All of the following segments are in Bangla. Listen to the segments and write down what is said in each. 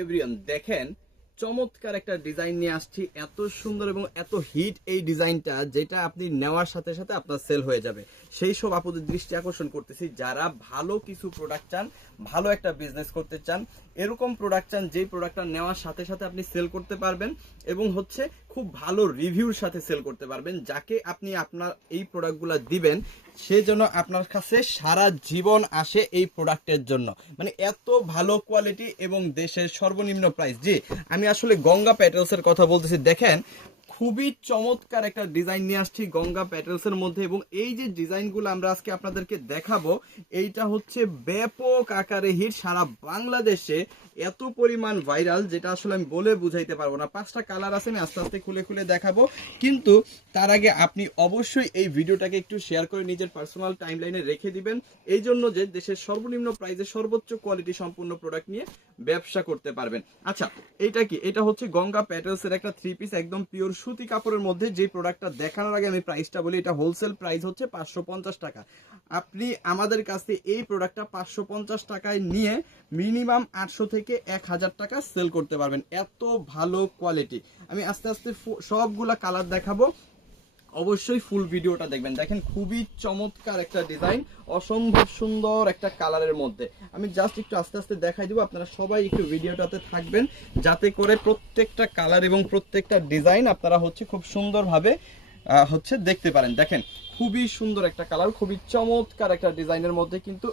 এভরিওয়ান দেখেন চমৎকার একটা ডিজাইন নিয়ে আসছি, এত সুন্দর এবং এত হিট এই ডিজাইনটা, যেটা আপনি নেওয়ার সাথে সাথে আপনার সেল হয়ে যাবে। সেই সব আপুদের দৃষ্টি আকর্ষণ করতেছি যারা ভালো কিছু প্রোডাক্ট চান, ভালো একটা বিজনেস করতে চান, এরকম প্রোডাক্ট চান যেই প্রোডাক্টটা নেওয়ার সাথে সাথে আপনি সেল করতে পারবেন এবং খুব ভালো রিভিউর সাথে সেল করতে পারবেন। যাকে আপনি আপনার এই প্রোডাক্টগুলো দিবেন সে যেন আপনার কাছে সারা জীবন আসে এই প্রোডাক্টের জন্য। মানে এত ভালো কোয়ালিটি এবং দেশের সর্বনিম্ন প্রাইস। জি, আমি আসলে গঙ্গা প্যাটেলসের কথা বলতেছি। দেখেন খুবই চমৎকার একটা ডিজাইন নিয়ে আসছি গঙ্গা প্যাটেলসের মধ্যে, এবং এই যে ডিজাইনগুলো আমরা আজকে আপনাদেরকে দেখাবো এইটা হচ্ছে ব্যাপক আকারে হিট, সারা বাংলাদেশে এত পরিমাণ ভাইরাল যেটা আসলে আমি বলে বুঝাইতে পারবো না। 5টা কালার আছে, আমি আস্তে আস্তে খুলে খুলে দেখাবো, কিন্তু তার আগে আপনি অবশ্যই এই ভিডিওটাকে একটু শেয়ার করে নিজের পার্সোনাল টাইমলাইনে রেখে দিবেন, এই জন্য যে দেশের সর্বনিম্ন প্রাইসে সর্বোচ্চ কোয়ালিটি সম্পূর্ণ প্রোডাক্ট নিয়ে ব্যবসা করতে পারবেন। আচ্ছা, এটা কি? এটা হচ্ছে গঙ্গা প্যাটেলসের একটা 3 পিস একদম পিওর সুতি কাপড়ের মধ্যে। যে প্রোডাক্টটা দেখানোর আগে আমি প্রাইসটা বলি, এটা হোলসেল প্রাইস হচ্ছে 550 টাকা। আপনি আমাদের কাছে এই প্রোডাক্টটা 550 টাকায় নিয়ে মিনিমাম 800 থেকে 1000 টাকা সেল করতে পারবেন। এত ভালো কোয়ালিটি। আমি আস্তে আস্তে সবগুলা কালার দেখাবো, অবশ্যই ফুল ভিডিওটা দেখবেন। দেখেন খুবই চমৎকার একটা ডিজাইন, অসম্ভব সুন্দর একটা কালারের মধ্যে। আমি জাস্ট একটু আস্তে আস্তে দেখাই দিব, আপনারা সবাই একটু ভিডিওটাতে থাকবেন যাতে করে প্রত্যেকটা কালার এবং প্রত্যেকটা ডিজাইন আপনারা খুব সুন্দরভাবে দেখতে পারেন। দেখেন খুবই সুন্দর একটা কালার, খুবই চমৎকার একটা ডিজাইনের মধ্যে কিন্তু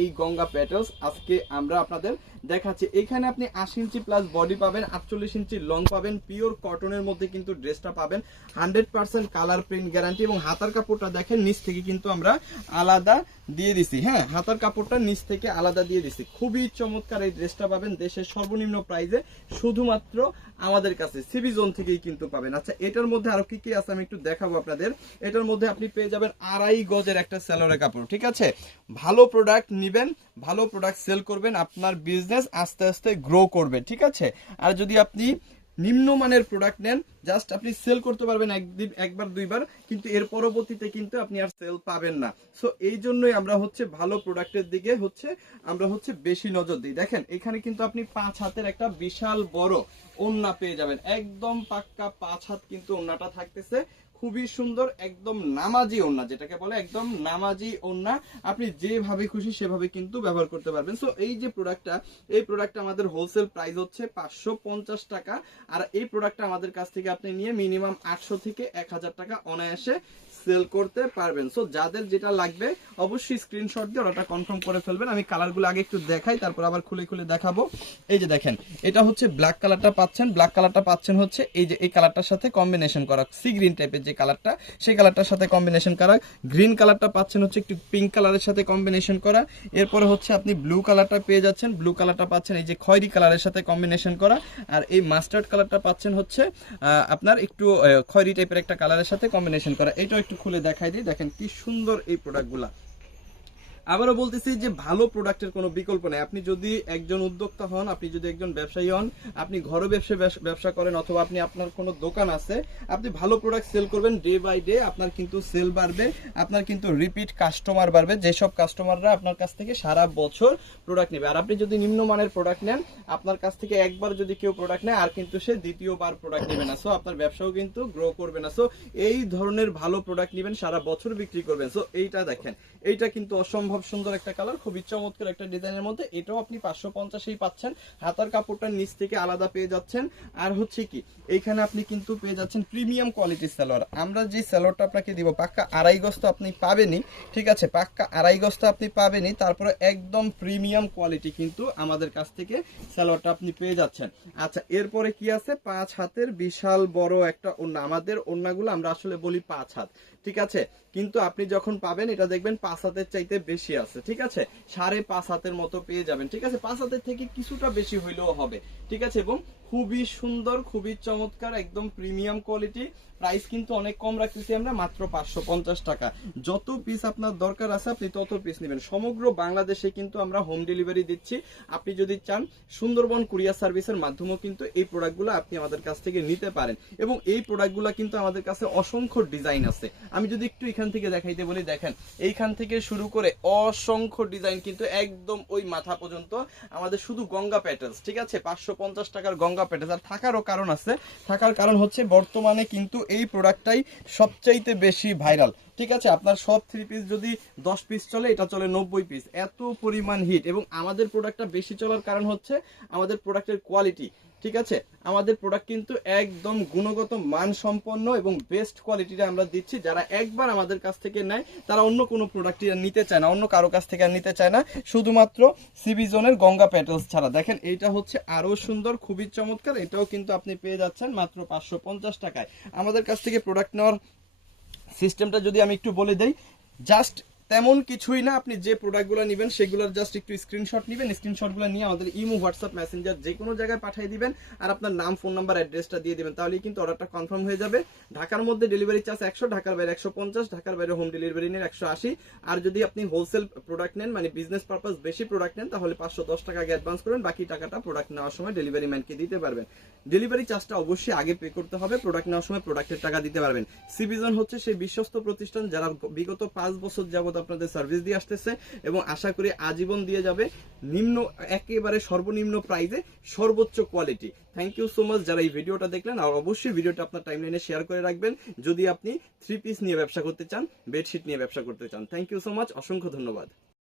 এই গঙ্গা প্যাটেলস আজকে আমরা আপনাদের দেখাচ্ছি। এখানে আপনি 80 ইঞ্চি প্লাস বডি পাবেন, 48 ইঞ্চি লং পাবেন, পিওর কটনের মধ্যে কিন্তু ড্রেসটা পাবেন, 100% কালার প্রিন্ট গ্যারান্টি। এবং হাতার কাপড়টা দেখেন নিচ থেকে কিন্তু আমরা আলাদা দিয়ে দিছি। হ্যাঁ, হাতার কাপড়টা নিচ থেকে আলাদা দিয়ে দিছি। খুবই চমৎকার এই ড্রেসটা পাবেন দেশের সর্বনিম্ন প্রাইসে শুধুমাত্র আমাদের কাছে সিবি জোন থেকেই কিন্তু পাবেন। আচ্ছা, এটার মধ্যে আরো কি কি আছে আমি একটু দেখাবো আপনাদের। এটার মধ্যে আপনি পেয়ে যাবেন 2.5 গজের একটা সেলরের কাপড়। ঠিক আছে, ভালো প্রোডাক্ট নিবেন, ভালো প্রোডাক্ট সেল করবেন, আপনার বিজনেস আস্তে আস্তে গ্রো করবে। ঠিক আছে, আর যদি আপনি নিম্নমানের প্রোডাক্ট নেন, জাস্ট আপনি সেল করতে পারবেন একবার দুইবার, কিন্তু এর পরবর্তীতে কিন্তু আপনি আর সেল পাবেন না। সো এই জন্যই আমরা ভালো প্রোডাক্টের দিকে আমরা বেশি নজর দিই। দেখেন এখানে কিন্তু আপনি 5 হাতের একটা বিশাল বড় ওড়না পেয়ে যাবেন, একদম পাক্কা 5 হাত কিন্তু ওড়নাটা থাকতেছে। খুবই সুন্দর, একদম নামাজি ওড়না, যেটাকে বলে একদম নামাজি ওড়না। আপনি যেভাবে খুশি সেভাবে কিন্তু ব্যবহার করতে পারবেন। সো এই যে প্রোডাক্টটা আমাদের হোলসেল প্রাইস হচ্ছে 550 টাকা। আর এই প্রোডাক্টটা আমাদের কাছ থেকে আপনি নিয়ে মিনিমাম 800 থেকে 1000 টাকা অনায়াসে সেল করতে পারবেন। সো যাদের যেটা লাগবে অবশ্যই স্ক্রিনশট দিয়ে অর্ডারটা কনফার্ম করে ফেলবেন। আমি কালারগুলো আগে একটু দেখাই, তারপর আবার খুলে খুলে দেখাবো। এই যে দেখেন, এটা হচ্ছে ব্ল্যাক কালারটা পাচ্ছেন। ব্ল্যাক কালারটা পাচ্ছেন এই যে এই কালারটার সাথে কম্বিনেশন করা সি গ্রিন টাইপের যে কালারটা, সেই কালারটার সাথে কম্বিনেশন করা। গ্রিন কালারটা পাচ্ছেন একটু পিঙ্ক কালারের সাথে কম্বিনেশন করা। এরপরে আপনি ব্লু কালারটা পেয়ে যাচ্ছেন। ব্লু কালারটা পাচ্ছেন এই যে খয়েরি কালারের সাথে কম্বিনেশন করা। আর এই মাস্টার্ড কালারটা পাচ্ছেন আপনার একটু খয়েরি টাইপের একটা কালারের সাথে কম্বিনেশন করা। এটাও একটু খুলে দেখাই দিই। দেখেন কি সুন্দর এই প্রোডাক্টগুলা। আবারও বলতেছি যে ভালো প্রোডাক্টের কোনো বিকল্প নেই। আপনি যদি একজন উদ্যোক্তা হন, আপনি যদি একজন ব্যবসায়ী হন, আপনি ঘরে ব্যবসা করেন, অথবা আপনি আপনার কোনো দোকান আছে, আপনি ভালো প্রোডাক্ট সেল করবেন, ডে বাই ডে আপনার কিন্তু সেল বাড়বে, আপনার কিন্তু রিপিট কাস্টমার বাড়বে, যেসব কাস্টমাররা আপনার কাছ থেকে সারা বছর প্রোডাক্ট নেবে। আর আপনি যদি নিম্নমানের প্রোডাক্ট নেন, আপনার কাছ থেকে একবার যদি কেউ প্রোডাক্ট নেয় আর কিন্তু সে দ্বিতীয়বার প্রোডাক্ট নেবে না। সো আপনার ব্যবসাও কিন্তু গ্রো করবে না। সো এই ধরনের ভালো প্রোডাক্ট নেবেন, সারা বছর বিক্রি করবেন। সো এইটা দেখেন, এইটা কিন্তু অসম্ভব সুন্দর একটা কালার, খুবই চমৎকার একটা ডিজাইনের মধ্যে। এটাও আপনি 550-এই পাচ্ছেন। হাতার কাপড়টা নিচ থেকে আলাদা পেয়ে যাচ্ছেন। আর কি এইখানে আপনি কিন্তু পেয়ে যাচ্ছেন প্রিমিয়াম কোয়ালিটির সালোয়ার। আমরা যে সালোয়ারটা আপনাকে দিব পাক্কা 2.5 গজ তো আপনি পাবেনই। ঠিক আছে, পাক্কা 2.5 গজ তো আপনি পাবেনই, তারপরে একদম প্রিমিয়াম কোয়ালিটি কিন্তু আমাদের কাছ থেকে সালোয়ারটা আপনি পেয়ে যাচ্ছেন। আচ্ছা, এরপরে কি আছে? 5 হাতের বিশাল বড় একটা ওড়না। আমাদের ওড়নাগুলো আমরা আসলে বলি 5 হাত। ঠিক আছে, কিন্তু আপনি যখন পাবেন এটা দেখবেন 5 হাতের চাইতে বেশি আছে। ঠিক আছে, 5.5 হাতের মতো পেয়ে যাবেন। ঠিক আছে, 5 হাতের থেকে কিছুটা বেশি হইলেও হবে। ঠিক আছে, এবং খুবই সুন্দর, খুবই চমৎকার, একদম প্রিমিয়াম কোয়ালিটি। প্রাইস কিন্তু অনেক কম রাখতেছি আমরা, মাত্র 550 টাকা। যত পিস আপনার দরকার আছে আপনি তত পিস নেবেন। সমগ্র বাংলাদেশে কিন্তু আমরা হোম ডেলিভারি দিচ্ছি। আপনি যদি চান সুন্দরবন কুরিয়ার সার্ভিসের মাধ্যমেও কিন্তু এই প্রোডাক্টগুলো আপনি আমাদের কাছ থেকে নিতে পারেন। এবং এই প্রোডাক্টগুলো কিন্তু আমাদের কাছে অসংখ্য ডিজাইন আছে। আমি যদি একটু এখান থেকে দেখাইতে বলি, দেখেন এইখান থেকে শুরু করে অসংখ্য ডিজাইন, কিন্তু একদম ওই মাথা পর্যন্ত আমাদের শুধু গঙ্গা প্যাটেলস, ঠিক আছে? 550 টাকার গঙ্গা প্যাটেলস। আর থাকারও কারণ আছে, থাকার কারণ হচ্ছে বর্তমানে কিন্তু এই প্রোডাক্টটাই সবচাইতে বেশি ভাইরাল, ঠিক আছে? আপনার সব 3 পিস যদি 10 পিস চলে, এটা চলে 90 পিস, এত পরিমাণ হিট। এবং আমাদের প্রোডাক্টটা বেশি চলার কারণ হচ্ছে আমাদের প্রোডাক্টের কোয়ালিটি, ঠিক আছে? আমাদের প্রোডাক্ট কিন্তু একদম গুণগত মান সম্পন্ন এবং বেস্ট কোয়ালিটিটা আমরা দিচ্ছি। যারা একবার আমাদের কাছ থেকে নেয় তারা অন্য কোনো প্রোডাক্টই নিতে চায় না, অন্য কারো কাছ থেকে আর নিতে চায় না, শুধুমাত্র সিবি জোনের গঙ্গা প্যাটেলস ছাড়া। দেখেন এইটা হচ্ছে আরো সুন্দর, খুবই চমৎকার। এটাও কিন্তু আপনি পেয়ে যাচ্ছেন মাত্র 550 টাকায়। আমাদের কাছ থেকে প্রোডাক্ট নেওয়ার সিস্টেমটা যদি আমি একটু বলে দেই, জাস্ট তেমন কিছুই না, আপনি যে প্রোডাক্টগুলো নেবেন সেগুলোর জাস্ট একটু স্ক্রিনশট নেবেন, স্ক্রিনশটগুলো নিয়ে আমাদের ইমো, হোয়াটসঅ্যাপ, মেসেঞ্জার যে কোনো জায়গায় পাঠিয়ে দিবেন, আর আপনার নাম, ফোন নাম্বার, অ্যাড্রেসটা দিয়ে দিবেন, তাহলেই কিন্তু অর্ডারটা কনফার্ম হয়ে যাবে। ঢাকার মধ্যে ডেলিভারি চার্জ 100, ঢাকার বাইরে 150, ঢাকার বাইরে হোম ডেলিভারি নেন 180। আর যদি আপনি হোলসেল প্রোডাক্ট নেন, মানে বিজনেস পারপাস বেশি প্রোডাক্ট নেন, তাহলে 510 টাকা আগে অ্যাডভান্স করবেন, বাকি টাকাটা প্রোডাক্ট নেওয়ার সময় ডেলিভারি ম্যানকে দিতে পারবেন। ডেলিভারি চার্জটা অবশ্যই আগে পে করতে হবে, প্রোডাক্ট নেওয়ার সময় প্রোডাক্টের টাকা দিতে পারবেন। সিবিজন হচ্ছে সেই বিশ্বস্ত প্রতিষ্ঠান যারা বিগত 5 বছর যাবত আপনাদের সার্ভিস দিয়ে আসতেছে এবং আশা করি আজীবন দিয়ে যাবে, নিম্ন, একেবারে সর্বনিম্ন প্রাইসে সর্বোচ্চ quality. Thank you so much যারা এই ভিডিওটা দেখলেন। আর অবশ্যই ভিডিওটা আপনার টাইমলাইনে শেয়ার করে রাখবেন যদি আপনি 3 পিস নিয়ে ব্যবসা করতে চান, বেডশিট নিয়ে ব্যবসা করতে চান। থ্যাংক ইউ সো মাচ, অসংখ্য ধন্যবাদ।